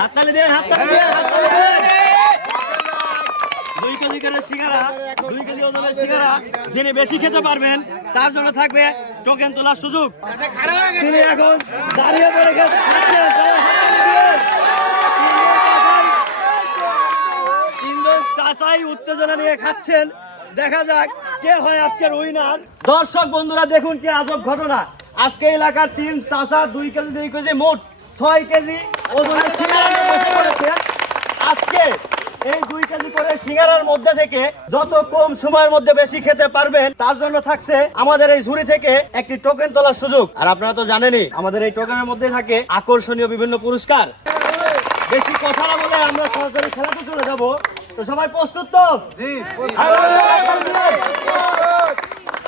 হাততালি দেন, হাততালি দেন, হাততালি দেন। 2 কেজি করে সিঙ্গারা, 2 কেজি ওজনের সিঙ্গারা যিনি বেশি খেতে পারবেন তার জন্য থাকবে টোকেন তোলার সুযোগ। তিনি এখন দাঁড়িয়ে পড়ে খাচ্ছেন। তিনজন চাচাই উত্তেজনা নিয়ে খাচ্ছেন। দেখা যাক কে হয় আজকের উইনার। দর্শক বন্ধুরা দেখুন কি আজব ঘটনা। আজকে এলাকার 3 চাচা 2 কেজি 2 কেজি মোট 6 কেজি ওজনের সিঙ্গারা নিয়ে বসে পড়েছেন। আজকে এই 2 কেজি করে সিঙ্গারার মধ্যে থেকে যত কম সময়ের মধ্যে বেশি খেতে পারবেন তার জন্য থাকছে আমাদের এই ঝুড়ি থেকে একটি টোকেন তোলার সুযোগ। আর আপনারা তো জানেনই আমাদের এই টোকেনের মধ্যে থাকে আকর্ষণীয় বিভিন্ন পুরস্কার। বেশি কথা না বলে আমরা সরাসরি খেলাতে চলে যাব। তো সবাই প্রস্তুত তো? জি।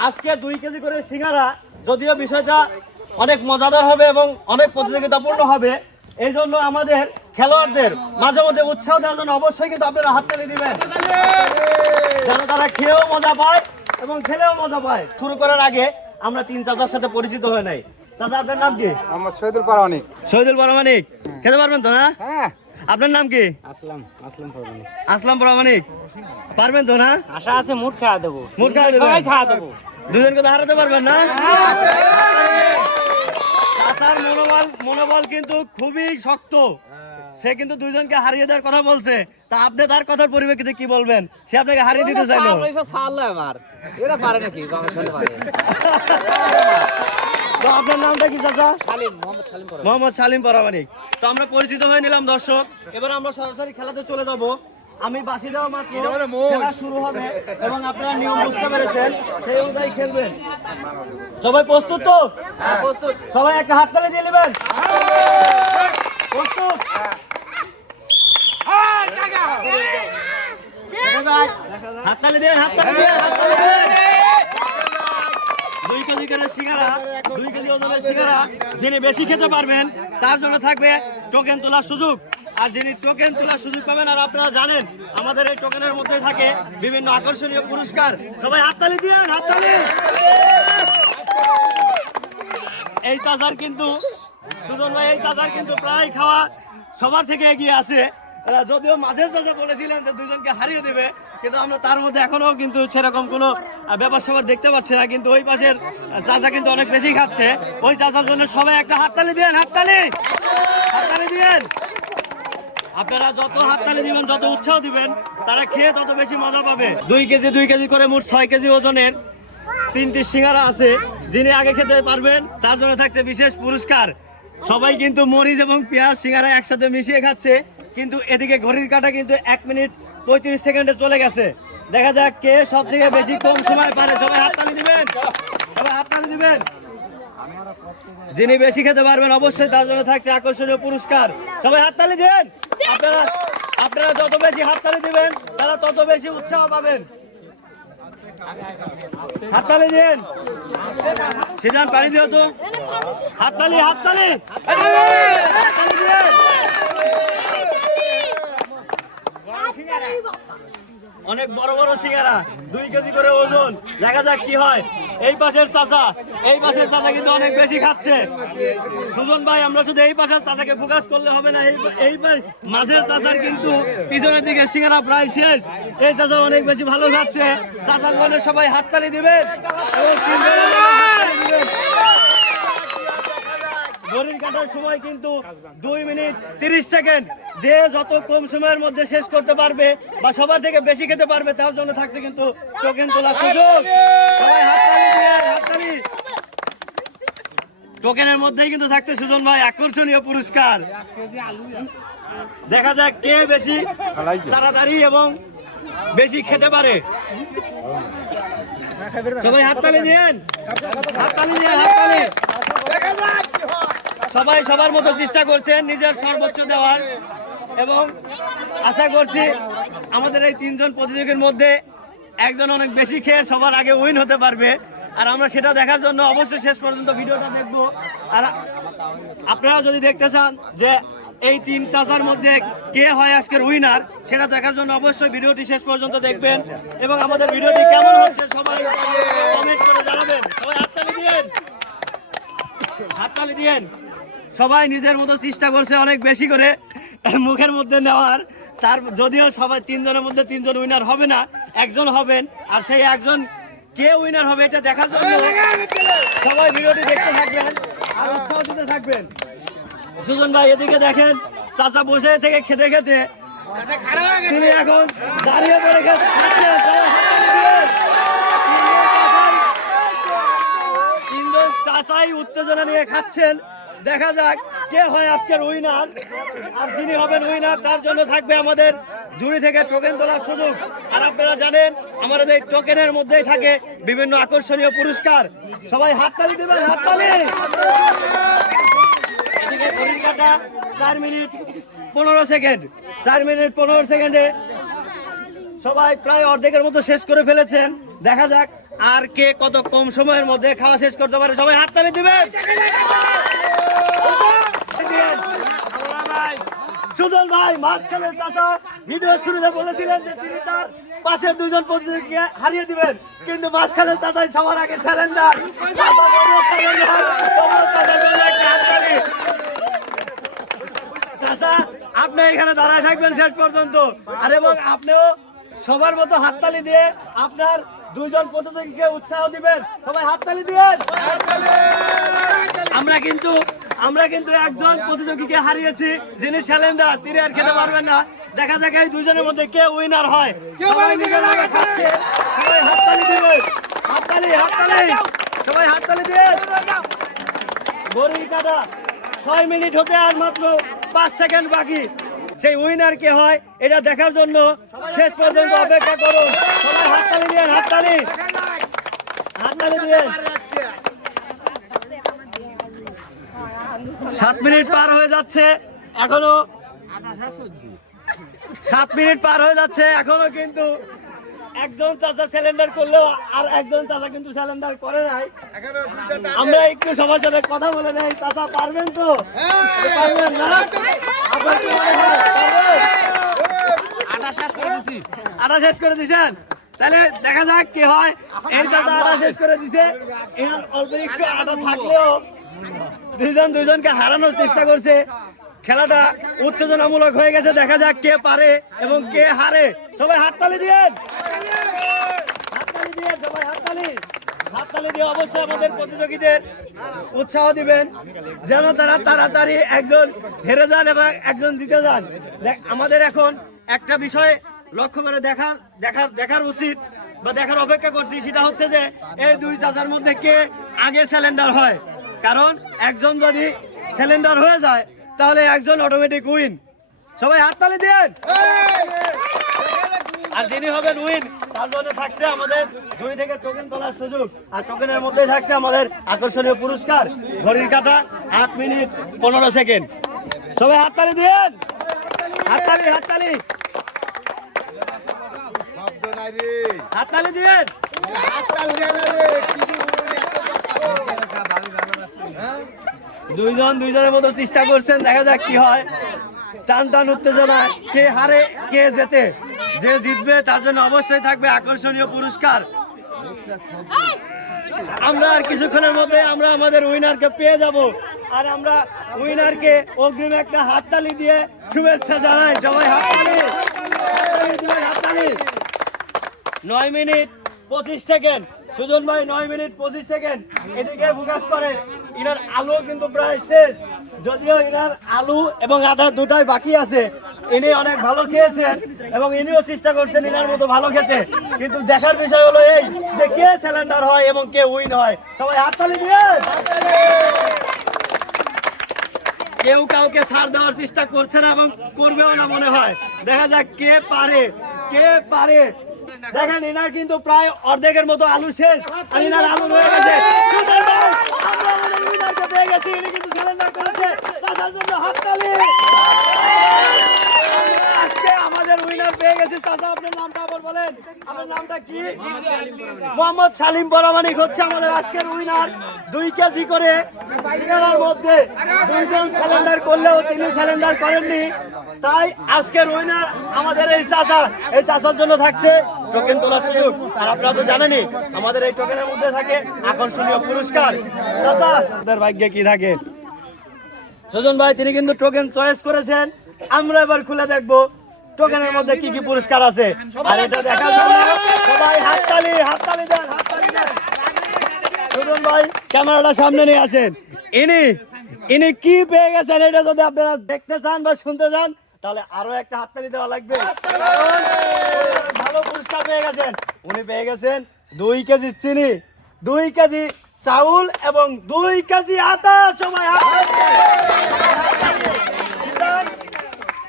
আজকে 2 কেজি করে সিঙ্গারা, যদিও বিষয়টা অনেক মজাদার হবে এবং অনেক প্রতিযোগিতাপূর্ণ হবে, এই জন্য আমাদের খেলোয়াড়দের মাঝে মধ্যে উৎসাহ দেওয়ার জন্য অবশ্যই কিন্তু আপনারা হাততালি দিবেন, যেন তারা খেয়েও মজা পায় এবং খেলেও মজা পায়। শুরু করার আগে আমরা 3 চাচার সাথে পরিচিত হয়ে নাই। চাচা আপনার নাম কি? আমার শহীদুল পারমানিক। শহীদুল পারমানিক। খেতে পারবেন তো না? হ্যাঁ। আপনার নাম কি? আসলাম পারমানিক। পারবেন তো না? আশা আছে মুড খাওয়া দেবো। মুড খাওয়া দেবেন? সবাই খাওয়া দেবো। দুজনকে তো হারাতে পারবেন না? চাচার মনোবল কিন্তু খুবই শক্ত। সে কিন্তু 2 জনকে হারিয়ে দেওয়ার কথা বলছে। তা আপনি তার কথার পরিপ্রেক্ষিতে কি বলবেন? সে আপনাকে হারিয়ে দিতে চাইলো। এরা পারে নাকি? তো আপনার নামটা কি চাচা? মোহাম্মদ সালিম। মোহাম্মদ সালিম পারমানিক। তো আমরা পরিচিত হয়ে নিলাম দর্শক। এবার আমরা সরাসরি খেলাতে চলে যাব। আমি বাঁশি দেওয়া মাত্র খেলা শুরু হবে এবং আপনারা নিয়ম বুঝতে পেরেছেন, সেই অনুযায়ী খেলবেন। সবাই প্রস্তুত তো? প্রস্তুত। সবাই একটা হাততালি দিয়ে নেবেন। প্রস্তুত? হাততালি দেন, হাততালি দেন, হাততালি দেন। 2 কেজি করে সিঙ্গারা, 2 কেজি ওজনের সিঙ্গারা যিনি বেশি খেতে পারবেন তার জন্য থাকবে টোকেন তোলার সুযোগ। আর যিনি টোকেন তোলার সুযোগ পাবেন, আর আপনারা জানেন আমাদের এই টোকেনের মধ্যে থাকে বিভিন্ন আকর্ষণীয় পুরস্কার। সবাই হাততালি দিন, হাততালি। এই চাচার কিন্তু সুজন ভাই, এই চাচার কিন্তু প্রায় খাওয়া সবার থেকে এগিয়ে আছে। যদিও মাঝের চাচা বলেছিলেন যে 2 জনকে হারিয়ে দেবে, কিন্তু আমরা তার মধ্যে এখনো কিন্তু সেরকম কোনো ব্যাপার স্যাপার দেখতে পাচ্ছি না। কিন্তু ওই পাশের চাচা কিন্তু অনেক বেশি খাচ্ছে। ওই চাচার জন্য সবাই একটা হাততালি দেন, হাততালি, হাততালি দিন। আপনারা যত হাততালি দিবেন, যত উৎসাহ দিবেন, তারা খেয়ে তত বেশি মজা পাবে। 2 কেজি করে মোট 6 কেজি ওজনের 3টি সিঙ্গারা আছে। যিনি আগে খেতে পারবেন তার জন্য থাকছে বিশেষ পুরস্কার। সবাই কিন্তু মরিচ এবং পেঁয়াজ সিঙ্গারা একসাথে মিশিয়ে খাচ্ছে, কিন্তু এদিকে ঘড়ির কাঁটা কিন্তু 1 মিনিট 35 সেকেন্ডে চলে গেছে। দেখা যাক কে সব থেকে বেশি কম সময় পারে। সবাই হাততালি দিবেন, সবাই হাততালি দিবেন। যিনি বেশি খেতে পারবেন অবশ্যই তার জন্য থাকছে আকর্ষণীয় পুরস্কার। সবাই হাততালি দেন। আপনারা যত বেশি হাততালি দিবেন তারা তত বেশি উৎসাহ পাবেন। হাততালি দেন। সিজান পানি দিও তো। হাততালি, হাততালি, হাততালি দেন। অনেক বড় বড় সিঙ্গারা, 2 কেজি করে ওজন। দেখা যাক কি হয়। এই পাশের চাচা কিন্তু অনেক বেশি খাচ্ছে। সুজন ভাই, আমরা শুধু এই পাশের চাচাকে ফোকাস করলে হবে না। এই মাঝের চাচার কিন্তু পিছনের দিকে সিঙ্গারা প্রায় শেষ। এই চাচা অনেক বেশি ভালো খাচ্ছে। চাচার জন্য সবাই হাততালি দিবেন এবং হাততালি দিবেন। ঘড়ির কাঁটার সময় কিন্তু 2 মিনিট 30 সেকেন্ড। যে যত কম সময়ের মধ্যে শেষ করতে পারবে বা সবার থেকে বেশি খেতে পারবে তার জন্য থাকছে কিন্তু টোকেন তোলার সুযোগ। সবাই হাততালি দিয়ে, হাততালি। টোকেনের মধ্যেই কিন্তু থাকছে সুজন ভাই আকর্ষণীয় পুরস্কার। দেখা যাক কে বেশি তাড়াতাড়ি এবং বেশি খেতে পারে। সবাই হাততালি দিন, হাততালি দিয়ে, হাততালি। সবাই সবার মতো চেষ্টা করছেন নিজের সর্বোচ্চ দেওয়ার এবং আশা করছি আমাদের এই 3 জন প্রতিযোগীর মধ্যে একজন অনেক বেশি খেয়ে সবার আগে উইন হতে পারবে। আর আমরা সেটা দেখার জন্য অবশ্যই শেষ পর্যন্ত ভিডিওটা দেখব। আর আপনারা যদি দেখতে চান যে এই 3 চাচার মধ্যে কে হয় আজকের উইনার, সেটা দেখার জন্য অবশ্যই ভিডিওটি শেষ পর্যন্ত দেখবেন এবং আমাদের ভিডিওটি কেমন হচ্ছে সবাই কমেন্ট করে জানাবেন। সবাই হাততালি দিন, হাততালি দিন। সবাই নিজের মতো চেষ্টা করছে অনেক বেশি করে মুখের মধ্যে নেওয়ার, তার যদিও সবাই তিনজনের মধ্যে তিনজন উইনার হবে না, একজন হবেন, আর সেই একজন কে উইনার হবে এটা দেখার জন্য সবাই ভিডিওটি দেখতে থাকবেন আর উৎসাহ দিতে থাকবেন। সুজন ভাই এদিকে দেখেন, চাচা বসে থেকে খেতে খেতে তিনি এখন দাঁড়িয়ে পড়ে তিনজন চাচাই উত্তেজনা নিয়ে খাচ্ছেন। দেখা যাক কে হয় আজকের উইনার, আর যিনি হবেন উইনার তার জন্য থাকবে আমাদের জুরি থেকে টোকেন তোলার সুযোগ। আর আপনারা জানেন আমাদের এই টোকেনের মধ্যেই থাকে বিভিন্ন আকর্ষণীয় পুরস্কার। সবাই হাততালি দেবেন, হাততালি। এদিকে ঘড়ির কাঁটা 4 মিনিট 15 সেকেন্ড, 4 মিনিট 15 সেকেন্ডে সবাই প্রায় অর্ধেকের মতো শেষ করে ফেলেছেন। দেখা যাক আর কে কত কম সময়ের মধ্যে খাওয়া শেষ করতে পারে। সবাই হাততালি দিবেন। সুজন ভাই মাঝখানে চাচা ভিডিও শুরুতে বলেছিলেন যে তিনি তার পাশের দুজন প্রতিযোগীকে হারিয়ে দিবেন, কিন্তু মাঝখানে চাচাই সবার আগে স্যালেন্ডার। চাচা আপনি এখানে দাঁড়ায় থাকবেন শেষ পর্যন্ত, আর এবং আপনিও সবার মতো হাততালি দিয়ে আপনার দুইজন প্রতিযোগীকে উৎসাহ দিবেন। সবাই হাততালি দিবেন। আমরা কিন্তু একজন প্রতিযোগীকে হারিয়েছি, যিনি স্যালেন্ডার, তিনি আর খেতে পারবেন না। দেখা যাক এই দুইজনের মধ্যে কে উইনার হয়। সবাই নিজেরা খাচ্ছে, সবাই হাততালি দিবেন, হাততালি হাততালি, সবাই হাততালি দিবেন। ঘড়ির কাঁটা 6 মিনিট হতে আর মাত্র 5 সেকেন্ড বাকি। সেই উইনার কে হয় এটা দেখার জন্য শেষ পর্যন্ত অপেক্ষা করুন। সবাই হাততালি দিবেন, হাততালি হাততালি দিবেন। 7 মিনিট পার হয়ে যাচ্ছে, এখনো 7 মিনিট পার হয়ে যাচ্ছে, এখনো কিন্তু একজন চাচা স্যালেন্ডার করলেও আর একজন চাচা কিন্তু স্যালেন্ডার করে নাই। আমরা একটু সবার সাথে কথা বলে নেই। চাচা পারবেন তো? পারবেন না? আপনার কি মনে হয়? আটা শেষ করে দিছেন? তাহলে দেখা যাক কি হয়। এই চাচা আটা শেষ করে দিছে, এর অল্প একটু আটা থাকলেও দুইজনকে হারানোর চেষ্টা করছে। খেলাটা উত্তেজনামূলক হয়ে গেছে। দেখা যাক কে পারে এবং কে হারে। সবাই হাততালি দিয়েন, হাততালি দিয়েন, সবাই হাততালি হাততালি দিয়ে অবশ্যই আমাদের প্রতিযোগীদের উৎসাহ দিবেন যেন তারা তাড়াতাড়ি একজন হেরে যান এবং একজন জিতে যান। আমাদের এখন একটা বিষয় লক্ষ্য করে দেখার উচিত বা দেখার অপেক্ষা করছি, সেটা হচ্ছে যে এই দুই চাচার মধ্যে কে আগে স্যালেন্ডার হয়। কারণ একজন যদি স্যালেন্ডার হয়ে যায় তাহলে একজন অটোমেটিক উইন। সবাই হাততালি দেন। আর যিনি হবেন উইন তার জন্য থাকছে আমাদের জুরি থেকে টোকেন তোলার সুযোগ, আর টোকেনের মধ্যে থাকছে আমাদের আকর্ষণীয় পুরস্কার। ঘড়ির কাঁটা 8 মিনিট 15 সেকেন্ড। সবাই হাততালি দেন, হাততালি হাততালি হাততালি দিয়েন। দুইজনের মতো চেষ্টা করছেন, দেখা যাক কি হয়। টান টান উত্তেজনা, কে হারে কে জেতে। যে জিতবে তার জন্য অবশ্যই থাকবে আকর্ষণীয় পুরস্কার। আমরা আর কিছুক্ষণের মধ্যে আমরা আমাদের উইনারকে পেয়ে যাব, আর আমরা উইনারকে অগ্রিম একটা হাততালি দিয়ে শুভেচ্ছা জানাই। সবাই হাততালি হাততালি। 9 মিনিট 25 সেকেন্ড। সুজন ভাই 9 মিনিট 25 সেকেন্ড। এদিকে ফোকাস করেন, ইনার আলু কিন্তু প্রায় শেষ। যদিও ইনার আলু এবং আটা দুটাই বাকি আছে। ইনি অনেক ভালো খেয়েছেন এবং ইনিও চেষ্টা করছেন ইনার মতো ভালো খেতে, কিন্তু দেখার বিষয় হলো এই যে কে স্যালেন্ডার হয় এবং কে উইন হয়। সবাই হাততালি দিয়ে। কেউ কাউকে ছাড় দেওয়ার চেষ্টা করছে না এবং করবেও না মনে হয়। দেখা যাক কে পারে, কে পারে। দেখেন ইনার কিন্তু প্রায় অর্ধেকের মতো আলু শেষ, আর ইনার আলু রয়ে গেছে। আমরা আমাদের উইনারকে পেয়ে গেছি, ইনি কিন্তু স্যালেন্ডার করেছে। তার জন্য হাততালি। আজকে আমাদের উইনার পেয়ে গেছি। চাচা আপনার নামটা আবার বলেন, আপনার নামটা কি? মোহাম্মদ সালিম পরামানিক হচ্ছে আমাদের আজকের উইনার। 2 কেজি করে সিঙ্গারার মধ্যে 2জন স্যালেন্ডার করলেও তিনি স্যালেন্ডার করেননি, তাই আজকের উইনার আমাদের এই চাচা। এই চাচার জন্য থাকছে টোকেন তোলার সুযোগ। আর আপনারা তো জানেনই আমাদের এই টোকেনের মধ্যে থাকে আকর্ষণীয় পুরস্কার। চাচা আপনাদের ভাগ্যে কি থাকে? সুজন ভাই তিনি কিন্তু টোকেন চয়েস করেছেন আমরা এবার খুলে দেখবো টোকেনের মধ্যে কি কি পুরস্কার আছে। আর এটা দেখার জন্য সবাই হাততালি দেন, হাততালি দেন। সুজন ভাই ক্যামেরাটা সামনে নিয়ে আসেন। ইনি কি পেয়ে গেছেন এটা যদি আপনারা দেখতে চান বা শুনতে চান তাহলে আরো একটা হাততালি দেওয়া লাগবে। ভালো পুরস্কার পেয়ে গেছেন। উনি পেয়ে গেছেন 2 কেজি চিনি, 2 কেজি চাউল এবং 2 কেজি আটা। সবাই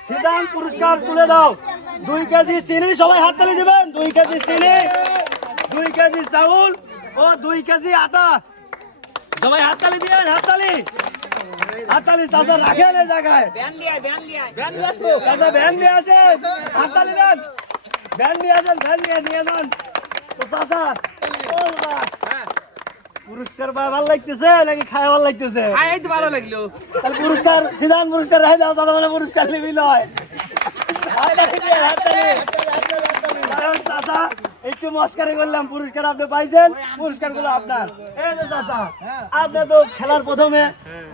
সিদ্ধান্ত পুরস্কার তুলে দাও। 2 কেজি চিনি, সবাই হাততালি দিবেন। 2 কেজি চিনি, 2 কেজি চাউল ও 2 কেজি আটা। সবাই হাততালি দিবেন, হাততালি। চাচা রাখেন এই জায়গায়। চাচা ভ্যান নিয়ে আসেন, হাততালি দেন। ভ্যান নিয়ে আসেন, ভ্যান নিয়ে যান। তো চাচা পুরস্কার ভালো লাগতেছে নাকি খায় ভালো লাগতেছে? ভালো লাগলো। তাহলে পুরস্কার সিদ্ধান্ত পুরস্কার রাখে দাও, দাদা মানে পুরস্কার নিবি নয়। চাচা একটু মস্কারি করলাম, পুরস্কার আপনি পাইছেন, পুরস্কার গুলো আপনার। এই যে চাচা আপনি তো খেলার প্রথমে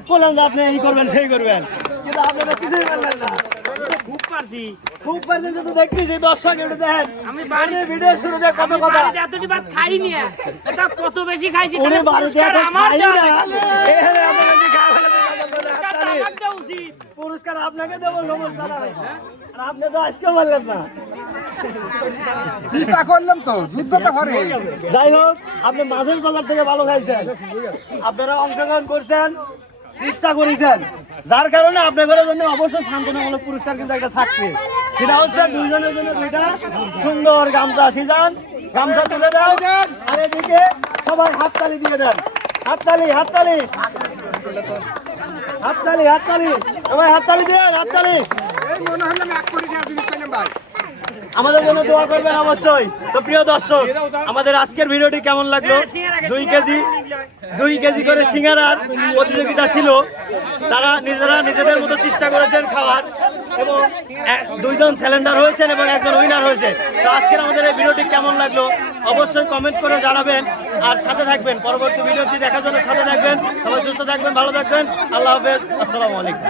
বললেন যে আপনি এই করবেন সেই করবেন, কিন্তু আপনি তো কিছুই পারলেন না। খুব পারছেন শুধু দেখতেছি, দর্শক একটু দেখেন। আমি ভিডিও শুরুতে কত কথা এতটি ভাত খাইনি, এটা কত বেশি খাইছি। উনি বাড়িতে এত খাই না, এখানে এত বেশি খাওয়া হলে তো পুরস্কার আপনাকে দেবো, সমস্যা নাই। আর আপনি তো আজকেও বললেন না। চেষ্টা করলাম তো, যুদ্ধটা করে। যাই হোক, আপনি মাঝের বাজার থেকে ভালো খাইছেন, আপনারা অংশগ্রহণ করছেন, চেষ্টা করেছেন, যার কারণে আপনাদের জন্য অবশ্যই সান্ত্বনামূলক পুরস্কার কিন্তু একটা থাকবে। সেটা হচ্ছে 2 জনের জন্য 2টা সুন্দর গামছা। সিজান গামছা তুলে দাও, আর এদিকে সবাই হাততালি দিয়ে দেন। হাততালি সবাই হাততালি দেন, হাততালি। এই মনে হলো আমি 1 কোটি টাকা জিনিস পেলাম ভাই। আমাদের জন্য দোয়া করবেন অবশ্যই। তো প্রিয় দর্শক, আমাদের আজকের ভিডিওটি কেমন লাগলো? 2 কেজি করে সিঙ্গারার প্রতিযোগিতা ছিল। তারা নিজেদের মতো চেষ্টা করেছেন খাওয়ার, এবং 2 জন সিলিন্ডার হয়েছেন এবং 1 জন উইনার হয়েছে। তো আজকের আমাদের এই ভিডিওটি কেমন লাগলো অবশ্যই কমেন্ট করে জানাবেন, আর সাথে থাকবেন। পরবর্তী ভিডিওটি দেখার জন্য সাথে থাকবেন। সবাই সুস্থ থাকবেন, ভালো থাকবেন। আল্লাহ হাফেজ, আসসালামু আলাইকুম।